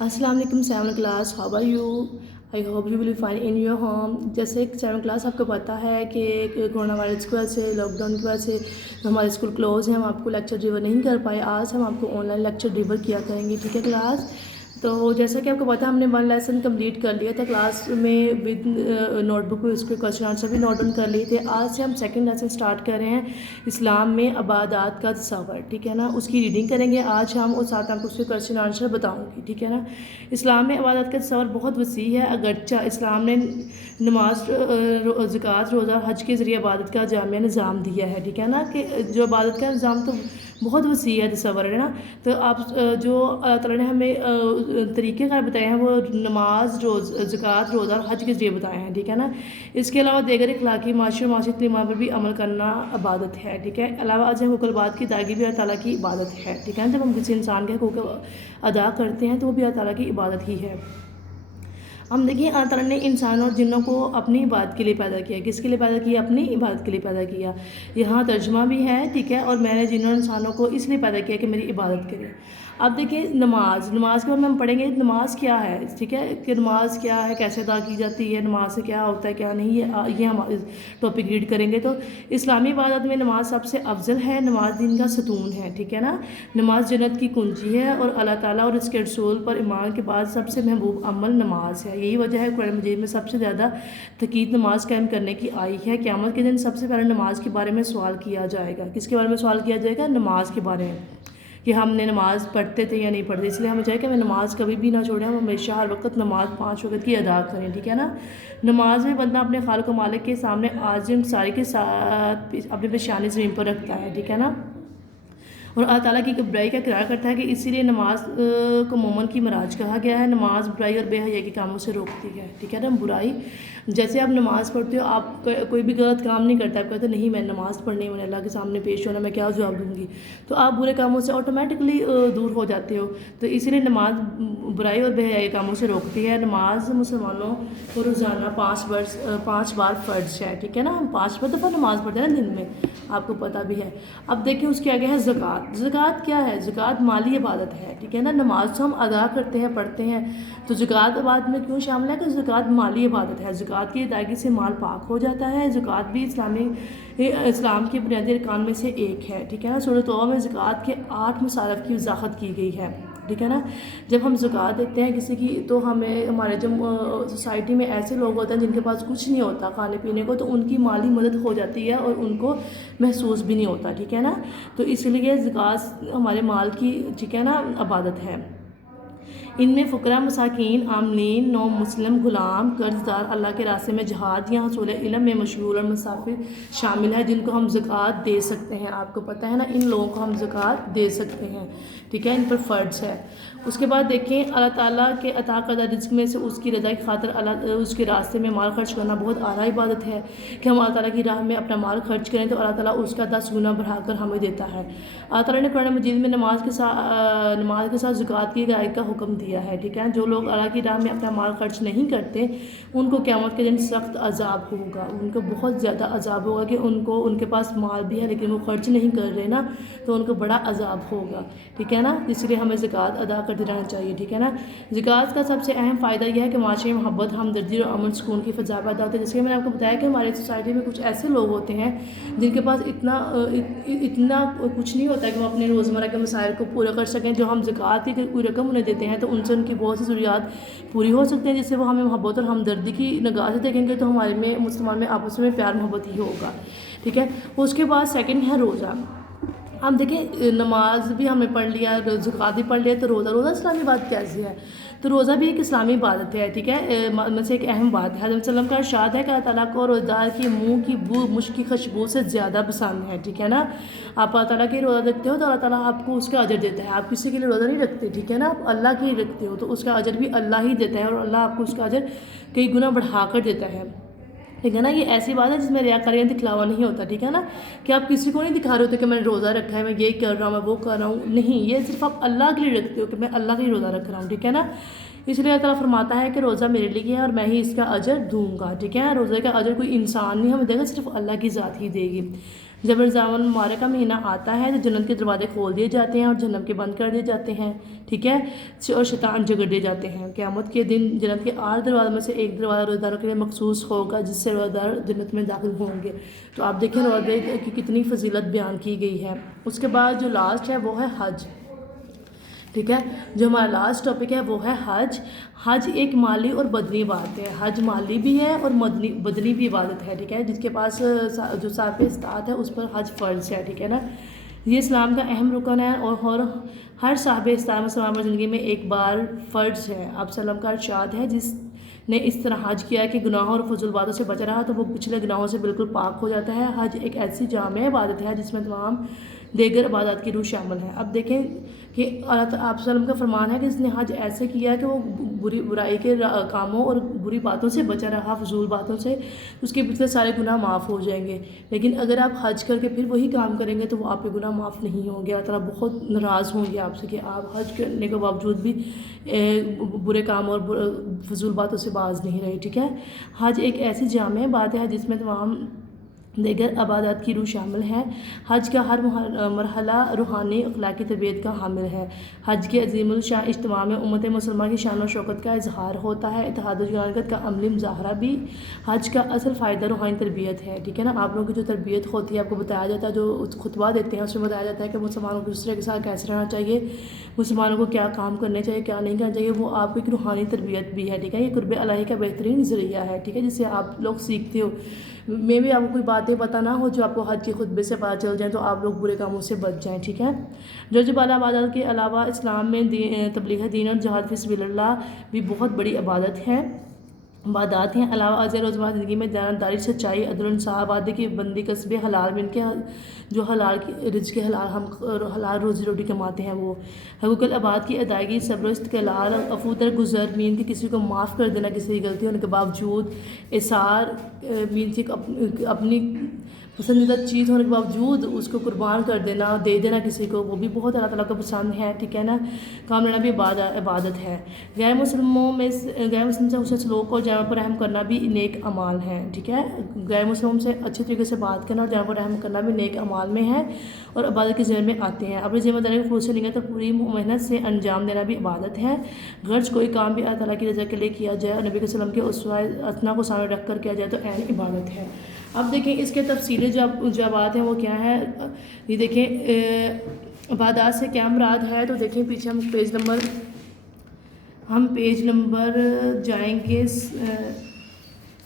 السلام علیکم 7 class, how are you? I hope you will be fine in your home. جیسے 7 class آپ کو پتہ ہے کہ کورونا وائرس کی وجہ سے، لاک ڈاؤن کی وجہ سے ہمارے اسکول کلوز ہیں. ہم آپ کو لیکچر ڈلیور نہیں کر پائے. آج ہم آپ کو آن لائن لیکچر ڈلیور کیا کریں گے. ٹھیک ہے کلاس؟ تو جیسا کہ آپ کو پتہ ہے ہم نے 1 لیسن کمپلیٹ کر لیا تھا کلاس میں ود نوٹ بک. اس کے کوشچن آنسر بھی نوٹ ڈاؤن کر لیے تھے. آج سے ہم سیکنڈ لیسن اسٹارٹ کر رہے ہیں، اسلام میں عبادات کا تصور. ٹھیک ہے نا؟ اس کی ریڈنگ کریں گے آج ہم، اور ساتھ آپ کو اس کے کوشچن آنسر بتاؤں گی. ٹھیک ہے نا؟ اسلام میں عبادت کا تصور بہت وسیع ہے. اگرچہ اسلام نے نماز، زکوٰۃ، روزہ اور حج کے ذریعے عبادت کا جامع نظام دیا ہے. ٹھیک ہے نا؟ کہ جو عبادت کا نظام تو بہت وسیع ہے، تصور ہے نا. تو آپ جو اللہ تعالیٰ نے ہمیں طریقہ کار بتائے ہیں وہ نماز، زکوٰۃ، روزہ اور حج کے ذریعے بتائے ہیں. ٹھیک ہے نا؟ اس کے علاوہ دیگر اخلاقی، معاشی اور معاشی تعلیمات پر بھی عمل کرنا عبادت ہے. ٹھیک ہے؟ علاوہ ازیں حقوق العباد کی ادائیگی بھی اللہ تعالیٰ کی عبادت ہے. ٹھیک ہے؟ جب ہم کسی انسان کے حقوق ادا کرتے ہیں تو وہ بھی اللہ تعالیٰ کی عبادت ہی ہے. ہم دیکھیں اللہ تعالیٰ نے انسان اور جنوں کو اپنی عبادت کے لیے پیدا کیا. کس کے لیے پیدا کیا؟ اپنی عبادت کے لیے پیدا کیا. یہاں ترجمہ بھی ہے. ٹھیک ہے؟ اور میں نے جنوں انسانوں کو اس لیے پیدا کیا کہ میری عبادت کریں. اب دیکھیں نماز کے بارے میں ہم پڑھیں گے. نماز کیا ہے؟ ٹھیک ہے کہ نماز کیا ہے، کیسے ادا کی جاتی ہے، نماز سے کیا ہوتا ہے کیا نہیں، یہ ہم ٹاپک ریڈ کریں گے. تو اسلامی عبادت میں نماز سب سے افضل ہے. نماز دین کا ستون ہے. ٹھیک ہے نا؟ نماز جنت کی کنجی ہے، اور اللہ تعالیٰ اور اس کے رسول پر ایمان کے بعد سب سے محبوب عمل نماز ہے. یہی وجہ ہے قرآن مجید میں سب سے زیادہ تاکید نماز قائم کرنے کی آئی ہے. قیامت کے دن سب سے پہلے نماز کے بارے میں سوال کیا جائے گا. کس کے بارے میں سوال کیا جائے گا؟ نماز کے بارے میں، کہ ہم نے نماز پڑھتے تھے یا نہیں پڑھتے. اس لیے ہمیں چاہیے کہ ہمیں نماز کبھی بھی نہ چھوڑیں. ہم ہمیشہ ہر وقت نماز 5 وقت کی ادا کریں. ٹھیک ہے نا؟ نماز میں بندہ اپنے خالق و مالک کے سامنے عاجز ساری کے ساتھ اپنی پیشانی زمین پر رکھتا ہے. ٹھیک ہے نا؟ اور اللہ تعالیٰ کی برائی کا اقرار کرتا ہے، کہ اسی لیے نماز کو مومن کی معراج کہا گیا ہے. نماز برائی اور بے حیائی کے کاموں سے روکتی ہے. ٹھیک ہے نا؟ برائی، جیسے آپ نماز پڑھتے ہو، آپ کوئی بھی غلط کام نہیں کرتا، آپ کہتے نہیں میں نماز پڑھنی، میں نے اللہ کے سامنے پیش ہونا، میں کیا جواب دوں گی، تو آپ برے کاموں سے آٹومیٹکلی دور ہو جاتے ہو. تو اسی لیے نماز برائی اور بے حیائی کے کاموں سے روکتی ہے. نماز مسلمانوں کو روزانہ 5 بار فرض ہے. ٹھیک ہے نا؟ ہم 5 دفعہ نماز پڑھتے ہیں دن میں، آپ کو پتہ بھی ہے. اب دیکھیں اس کے آگے ہے زکوٰۃ. زکوٰۃ کیا ہے؟ زکوٰۃ مالی عبادت ہے. ٹھیک ہے نا؟ نماز تو ہم ادا کرتے ہیں، پڑھتے ہیں، تو زکوٰۃ عبادت میں کیوں شامل ہے؟ کہ زکوٰۃ مالی عبادت ہے. زکوٰۃ کی ادائیگی سے مال پاک ہو جاتا ہے. زکوٰۃ بھی اسلام کے بنیادی ارکان میں سے ایک ہے. ٹھیک ہے نا؟ سورۃ توبہ میں زکوٰۃ کے 8 مصارف کی وضاحت کی گئی ہے. ٹھیک ہے نا؟ جب ہم زکوٰۃ دیتے ہیں کسی کی، تو ہمارے جو سوسائٹی میں ایسے لوگ ہوتے ہیں جن کے پاس کچھ نہیں ہوتا کھانے پینے کو، تو ان کی مالی مدد ہو جاتی ہے اور ان کو محسوس بھی نہیں ہوتا. ٹھیک ہے نا؟ تو اس لیے زکوٰۃ ہمارے مال کی، ٹھیک ہے نا، عبادت ہے. ان میں فقراء، مساکین، عاملین، نو مسلم، غلام، قرض دار، اللہ کے راستے میں جہاد یا حصول علم میں مشغول اور مسافر شامل ہے، جن کو ہم زکوٰۃ دے سکتے ہیں. آپ کو پتہ ہے نا، ان لوگوں کو ہم زکوٰۃ دے سکتے ہیں. ٹھیک ہے؟ ان پر فرض ہے. اس کے بعد دیکھیں اللہ تعالیٰ کے عطا کردہ رزق میں سے اس کی رضا کی خاطر اس کے راستے میں مال خرچ کرنا بہت اعلیٰ عبادت ہے. کہ ہم اللہ تعالیٰ کی راہ میں اپنا مال خرچ کریں تو اللہ تعالیٰ اس کا 10 گنا بڑھا کر ہمیں دیتا ہے. اللہ تعالیٰ نے قرآن مجید میں نماز کے ساتھ زکوٰۃ کی ادائیگی کا حکم دیا ہے. ٹھیک ہے؟ جو لوگ اللہ کی راہ میں اپنا مال خرچ نہیں کرتے، ان کو قیامت کے دن سخت عذاب ہوگا. ان کو بہت زیادہ عذاب ہوگا، کہ ان کے پاس مال بھی ہے لیکن وہ خرچ نہیں کر رہے نا، تو ان کو بڑا عذاب ہوگا. ٹھیک ہے نا؟ اس لیے ہمیں زکوٰۃ ادا کرتے رہنا چاہیے. ٹھیک ہے نا؟ زکوٰۃ کا سب سے اہم فائدہ یہ ہے کہ معاشرے میں محبت، ہمدردی اور امن سکون کی فضا پیدا ہوتی ہے. جیسے کہ میں نے آپ کو بتایا کہ ہماری سوسائٹی میں کچھ ایسے لوگ ہوتے ہیں جن کے پاس اتنا کچھ نہیں ہوتا ہے کہ وہ اپنے روزمرہ کے مسائل کو پورا کر سکیں. جو ہم زکوٰۃ کی کوئی رقم انہیں دیتے ہیں تو ان سے ان کی بہت سی ضروریات پوری ہو سکتی ہیں، جس سے وہ ہمیں محبت اور ہمدردی کی نگاہ سے دیکھیں گے، تو ہمارے میں مسلمان میں آپس میں پیار محبت ہی ہوگا. ٹھیک ہے؟ اس کے بعد سیکنڈ ہے روزہ. ہم دیکھیں نماز بھی ہم نے پڑھ لیا، زکوٰۃ بھی پڑھ لیا، تو روزہ اسلامی بات کیسی ہے؟ تو روزہ بھی ایک اسلامی عبادت ہے. ٹھیک ہے؟ میں سے ایک اہم بات ہے. حضرت صلی اللہ علیہ وسلم کا ارشاد ہے کہ اللہ تعالیٰ کو روزدار کی منہ کی بو مشک کی خوشبو سے زیادہ پسند ہے. ٹھیک ہے نا؟ آپ اللہ تعالیٰ کی روزہ رکھتے ہو تو اللہ تعالیٰ آپ کو اس کا اجر دیتا ہے. آپ کسی کے لیے روزہ نہیں رکھتے. ٹھیک ہے نا؟ آپ اللہ کی رکھتے ہو تو اس کا اجر بھی اللہ ہی دیتا ہے، اور اللہ آپ کو اس کا اجر کئی گنا بڑھا کر دیتا ہے. ٹھیک ہے نا؟ یہ ایسی بات ہے جس میں ریاکاری یا دکھلاوا نہیں ہوتا. ٹھیک ہے نا؟ کہ آپ کسی کو نہیں دکھا رہے ہوتے کہ میں نے روزہ رکھا ہے، میں یہ کر رہا ہوں، میں وہ کر رہا ہوں. نہیں، یہ صرف آپ اللہ کے لیے رکھتے ہو کہ میں اللہ کے لیے روزہ رکھ رہا ہوں. ٹھیک ہے نا؟ اس لیے اللہ تعالیٰ فرماتا ہے کہ روزہ میرے لیے ہے اور میں ہی اس کا اجر دوں گا. ٹھیک ہے؟ روزے کا اجر کوئی انسان نہیں ہمیں دے گا، صرف اللہ کی ذات ہی دے گی. جب رمضان المبارک کا مہینہ آتا ہے تو جنت کے دروازے کھول دیے جاتے ہیں اور جہنم کے بند کر دیے جاتے ہیں، ٹھیک ہے، اور شیطان جگڑ دیے جاتے ہیں۔ قیامت کے دن جنت کے 8 دروازوں میں سے ایک دروازہ روزداروں کے لیے مخصوص ہوگا جس سے روزدار جنت میں داخل ہوں گے۔ تو آپ دیکھیں روزے کی کتنی فضیلت بیان کی گئی ہے۔ اس کے بعد جو لاسٹ ہے وہ ہے حج، ٹھیک ہے، جو ہمارا لاسٹ ٹاپک ہے وہ ہے حج۔ حج ایک مالی اور بدنی عبادت ہے، حج مالی بھی ہے اور بدنی بھی عبادت ہے، ٹھیک ہے، جس کے پاس جو صاحب استطاعت ہے اس پر حج فرض ہے، ٹھیک ہے نا۔ یہ اسلام کا اہم رکن ہے اور ہر صاحب استطاعت مسلمان کی زندگی میں ایک بار فرض ہے۔ آپ سلم کا ارشاد ہے، جس نے اس طرح حج کیا ہے کہ گناہوں اور فضول باتوں سے بچ رہا تو وہ پچھلے گناہوں سے بالکل پاک ہو جاتا ہے۔ حج ایک ایسی جامع عبادت ہے جس میں تمام دیگر عبادات کی روح شامل ہے۔ اب دیکھیں کہ آپ صلی اللہ علیہ وسلم کا فرمان ہے کہ اس نے حج ایسے کیا کہ وہ برائی کے کاموں اور بری باتوں سے بچا رہا، فضول باتوں سے، اس کے پچھلے سارے گناہ معاف ہو جائیں گے۔ لیکن اگر آپ حج کر کے پھر وہی کام کریں گے تو وہ آپ کے گناہ معاف نہیں ہوں گے، اللہ تعالیٰ بہت ناراض ہوں گے آپ سے کہ آپ حج کرنے کے باوجود بھی برے کام اور فضول باتوں سے باز نہیں رہے، ٹھیک ہے۔ حج ایک ایسی جامع بات ہے جس میں تمام دیگر عبادات کی روح شامل ہے۔ حج کا ہر مرحلہ روحانی اخلاقی تربیت کا حامل ہے۔ حج کے عظیم الشان اجتماع میں امت مسلمہ کی شان و شوکت کا اظہار ہوتا ہے، اتحاد و یگانگت کا عملی مظاہرہ بھی۔ حج کا اصل فائدہ روحانی تربیت ہے، ٹھیک ہے نا۔ آپ لوگوں کی جو تربیت ہوتی ہے، آپ کو بتایا جاتا ہے، جو خطبہ دیتے ہیں اس میں بتایا جاتا ہے کہ مسلمانوں کو دوسرے کے ساتھ کیسے رہنا چاہیے، مسلمانوں کو کیا کام کرنے چاہیے، کیا نہیں کرنا چاہیے، وہ آپ کی ایک روحانی تربیت بھی ہے، ٹھیک ہے۔ یہ قرب الہی کا بہترین ذریعہ ہے، ٹھیک ہے، جس سے آپ لوگ سیکھتے ہو۔ میں بھی آپ کو کوئی باتیں پتہ نہ ہو جو آپ کو حج کے خطبے سے پتہ چل جائیں تو آپ لوگ برے کاموں سے بچ جائیں، ٹھیک ہے۔ جو بالا عبادات کے علاوہ اسلام میں تبلیغ دین اور جہاد فی سبیل اللہ بھی بہت بڑی عبادات ہیں۔ علاوہ ازیں روزمرہ زندگی میں دیانتداری، سچائی، عدل و انصاف، وعدے کی بندی، کسب حلال من کے جو حلال رزق حلال ہم حلال روزی روٹی کماتے ہیں، وہ حقوق العباد کی ادائیگی، صبر و استقلال، عفو درگزر مین کہ کسی کو معاف کر دینا کسی کی غلطی ہونے کے باوجود، اثار مین کہ اپنی پسندیدہ چیز ہونے کے باوجود اس کو قربان کر دینا، دے دینا کسی کو، وہ بھی بہت اللہ تعالیٰ کو پسند ہے، ٹھیک ہے نا۔ کام لینا بھی عبادت ہے۔ غیر مسلم سے اسے سلوک اور جانور پر رحم کرنا بھی نیک اعمال ہے، ٹھیک ہے۔ غیر مسلم سے اچھے طریقے سے بات کرنا اور جانور پر رحم کرنا بھی نیک اعمال میں ہے اور عبادت کے ذمے میں آتے ہیں۔ اپنی ذمہ داری کو خلوص نیت اور پوری محنت سے انجام دینا بھی عبادت ہے۔ غرض کوئی کام بھی اللہ تعالیٰ کی رضا کے لیے کیا جائے اور نبی صلی اللہ علیہ وسلم کے اسوہ حسنہ کو سامنے رکھ کر کیا جائے تو عین عبادت ہے۔ اب دیکھیں اس کے تفصیلی جو عبادات ہیں وہ کیا ہے، یہ دیکھیں عبادات سے کیا مراد ہے، تو دیکھیں پیچھے ہم پیج نمبر جائیں گے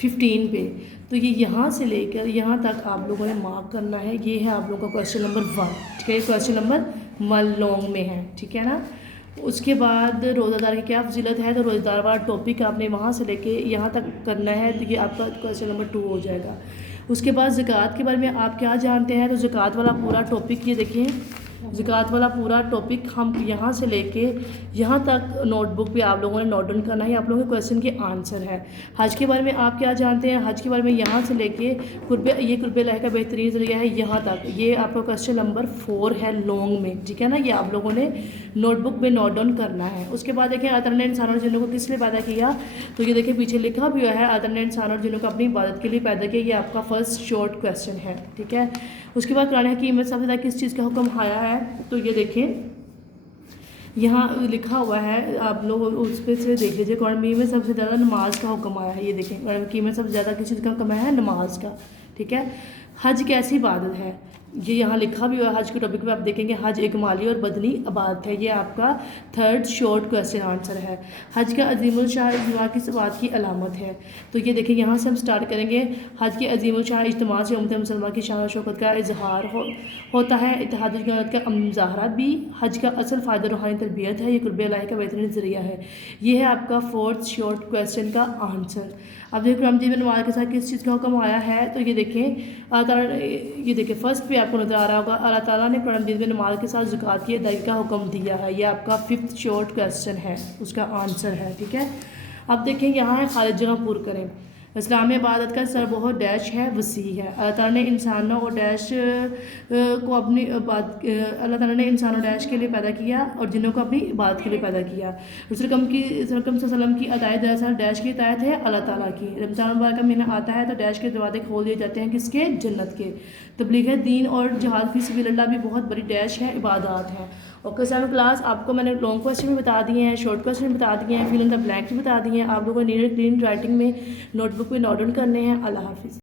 15 پہ، تو یہ یہاں سے لے کر یہاں تک آپ لوگوں نے مارک کرنا ہے۔ یہ ہے آپ لوگوں کا کویسچن نمبر 1، ٹھیک ہے، یہ کویسچن نمبر 1 لانگ میں ہے، ٹھیک ہے نا۔ اس کے بعد روزہ دار کی کیا فضیلت ہے، تو روزہ دار والا ٹاپک آپ نے وہاں سے لے کے یہاں تک کرنا ہے، تو یہ آپ کا کویسچن نمبر 2 ہو جائے گا۔ اس کے بعد زکوٰۃ کے بارے میں آپ کیا جانتے ہیں، تو زکوٰۃ والا پورا ٹاپک یہ دیکھیں، زکوٰۃ والا پورا ٹاپک ہم یہاں سے لے کے یہاں تک نوٹ بک پہ آپ لوگوں نے نوٹ ڈاؤن کرنا ہے، آپ لوگوں کے کویسچن کے آنسر ہے۔ حج کے بارے میں آپ کیا جانتے ہیں، حج کے بارے میں یہاں سے لے کے یہ قرب الہی کا بہترین ذریعہ ہے یہاں تک، یہ آپ کا کویسچن نمبر 4 ہے لانگ میں، ٹھیک ہے نا، یہ آپ لوگوں نے نوٹ بک پہ نوٹ ڈاؤن کرنا ہے۔ اس کے بعد دیکھیں اللہ تعالیٰ نے انسانوں اور جنوں کو کس لیے پیدا کیا، تو یہ دیکھیں پیچھے لکھا بھی ہوا ہے، اللہ تعالیٰ نے انسانوں اور جنوں کو اپنی عبادت کے لیے پیدا کیا، یہ آپ کا فرسٹ شارٹ کویسچن ہے، ٹھیک ہے۔ اس کے بعد قرآن حکیم میں سب سے زیادہ کس چیز کا حکم آیا ہے، تو یہ دیکھیں یہاں لکھا ہوا ہے، آپ لوگ اس پہ سے دیکھ لیجیے، قرآن حکیم میں سب سے زیادہ نماز کا حکم آیا ہے، یہ دیکھیں قرآن حکیم میں سب سے زیادہ کس چیز کا حکم آیا ہے، نماز کا، ٹھیک ہے۔ حج کیسی عبادت ہے، یہ یہاں لکھا بھی ہوا ہے، حج کے ٹاپک پہ آپ دیکھیں گے حج ایک مالی اور بدنی عبادت ہے، یہ آپ کا 3rd شارٹ کویسچن آنسر ہے۔ حج کا عظیم الشان اجتماع کس بات کی علامت ہے، تو یہ دیکھیں یہاں سے ہم سٹارٹ کریں گے۔ حج کے عظیم الشان اجتماع سے امت مسلمہ کی شان و شوکت کا اظہار ہوتا ہے، اتحاد و یگانگت کا مظاہرہ بھی۔ حج کا اصل فائدہ روحانی تربیت ہے، یہ قرب الہی کا بہترین ذریعہ ہے، یہ ہے آپ کا 4th شارٹ کویسچن کا آنسر۔ اب دیکھیں قرآن مجید میں نماز کے ساتھ کس چیز کا حکم آیا ہے، تو یہ دیکھیں اللہ تعالیٰ نے یہ دیکھیں فرسٹ پہ آپ کو نظر آ رہا ہوگا، اللہ تعالیٰ نے قرآن مجید میں نماز کے ساتھ زکوٰۃ کی ادائیگی کا حکم دیا ہے، یہ آپ کا 5th شارٹ کویسچن ہے، اس کا آنسر ہے، ٹھیک ہے۔ اب دیکھیں یہاں ہے خالص جگہ پر کریں، اسلامی عبادت کا سر بہت ڈیش ہے، وسیع ہے۔ اللہ تعالیٰ نے انسانوں اور ڈیش کو اپنی اللہ تعالیٰ نے انسانوں ڈیش کے لیے پیدا کیا اور جنوں کو اپنی عبادت کے لیے پیدا کیا۔ رسول اکرم صلی اللہ علیہ وسلم کی اطاعت دراصل ڈیش کی اطاعت ہے اللہ تعالیٰ کی۔ رمضان مبارک کا مہینہ آتا ہے تو ڈیش کے دروازے کھول دیے جاتے ہیں، کس کے؟ جنت کے۔ تبلیغ دین اور جہاد فی سبیل اللہ بھی بہت بڑی ڈیش ہے، عبادات ہیں۔ اوکے سیون کلاس آپ کو میں نے لانگ کوسچن بھی بتا دیے ہیں، شارٹ کوسچن بھی بتا دیے ہیں، فل ان دا بلینک بھی بتا دیے ہیں۔ آپ لوگوں نے نیڈ رائٹنگ میں نوٹ بک میں نوٹ ڈاؤن کرنے ہیں۔ اللہ حافظ۔